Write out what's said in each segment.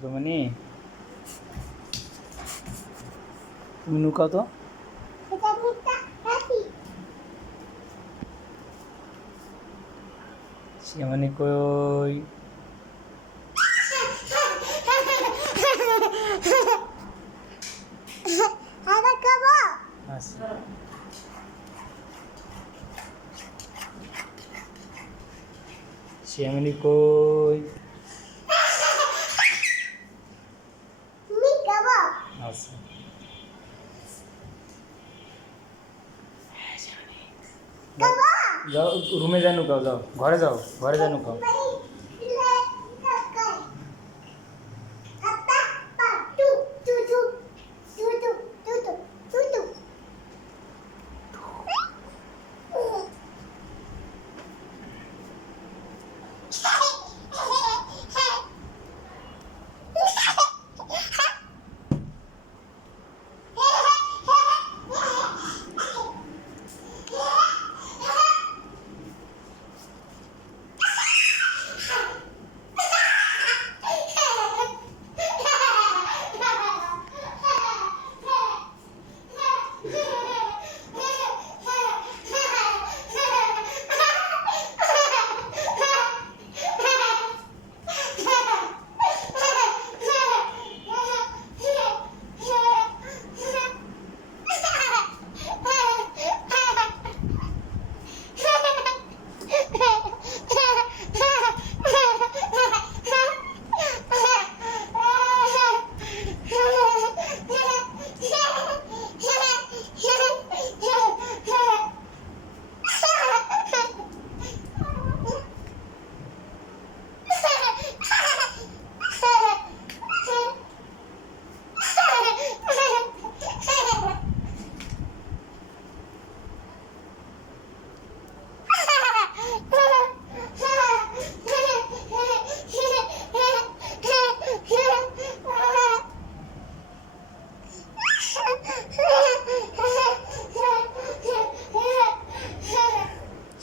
শিবমণি তুমি নুকাও তো। শিবমণি কই? আচ্ছা শিবমণি কই? আচ্ছা যাও রুমে যাই নুকাও, যাও ঘরে যাও, ঘরে যাই নুকাও।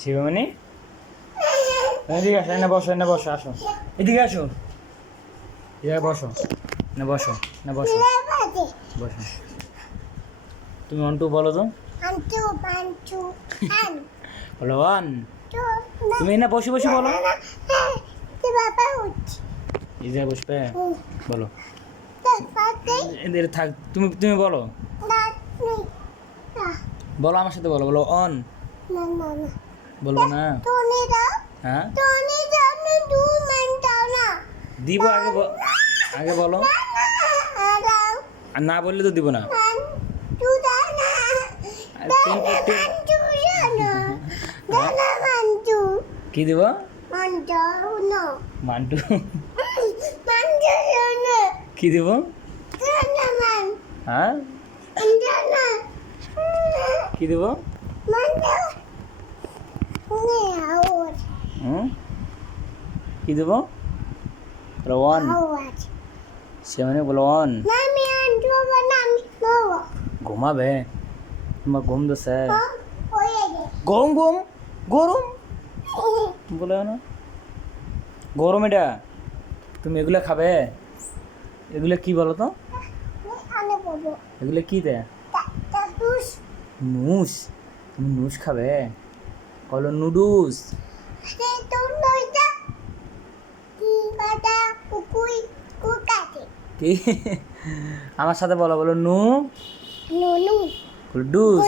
শিবমণি এদিকে আসো, এনে বসো, এনে বসো, আসো এদিকে আসো, এদিকে বসো, না বসো, না বসো, বসো। তুমি অন টু বলো তো। বলো ওয়ান। তুমি না বসে বসে বলো। এই যে বসবে বলো। এদের থাক, তুমি তুমি বলো, বলো আমার সাথে বলো, বলো অন। বলবো না? হ্যাঁ দিব, আগে আগে বলো, আর না বললে তো দিব না। কি দিব? মান্টু। কি দিব? হ্যাঁ কি দিব? কি দেব? বলো ওয়ান। সেভেনে বলো ওয়ান। ঘুমাবে? তোমার ঘুম দোষে? গরম ঘুম, গরম বলে না, গরম এটা। তুমি এগুলো খাবে? এগুলো কি বলো তো? এগুলো কি দেয়? নুস। তুমি নুস খাবে? বলো নুডলস। কি? আমার সাথে বলো, বলো নু। ডুস।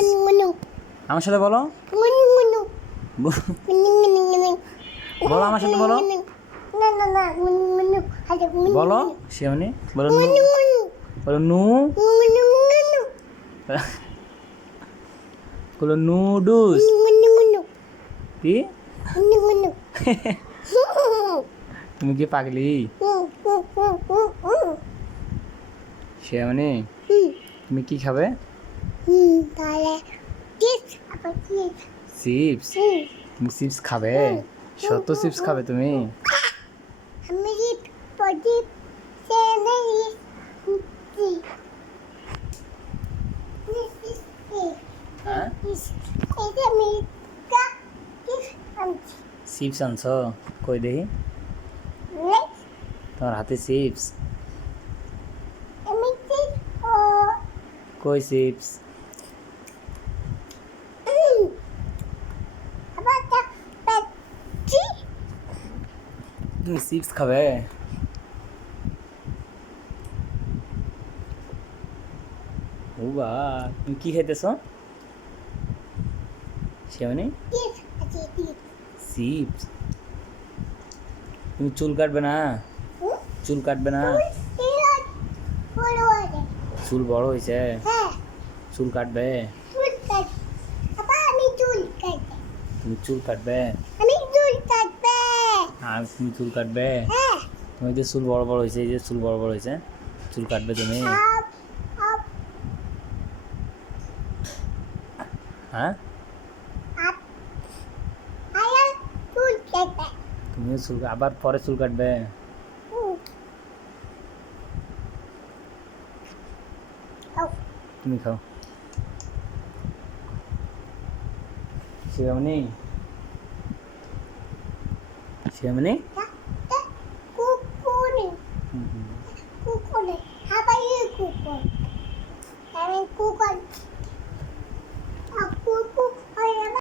আমার সাথে বলো, বলো আমার সাথে বলো, বলো শিবমণি বলো নু, বলো নু, বলো নুডলস। কি? তুমি কি পাগলি? শিবমণি তুমি কি খাবে? চিপস। তুমি চিপস খাবে? সত্য চিপস খাবে তুমি? চিপস আনছ? কই দেখি তোমার হাতে চিপস। কই চিপস? তুমি চিপস খাবে? ও বা, তুমি কি খাইতেছ? Sihamoni chips. তুমি চুল কাটবে না? চুল কাটবে না? চুল বড় হয়েছে? চুল কাটবে? তুমি চুল কাটবে? আর তুমি চুল কাটবে? তুমি যে চুল বড় বড় হয়েছে, এই যে চুল বড় বড় হয়েছে, চুল কাটবে তুমি? হ্যাঁ, তুমিও চুল আবার পরে চুল কাটবে? তুমি খাও। Sihamoni, Sihamoni, Kukunin. Habang yung kukun. Kami kukun.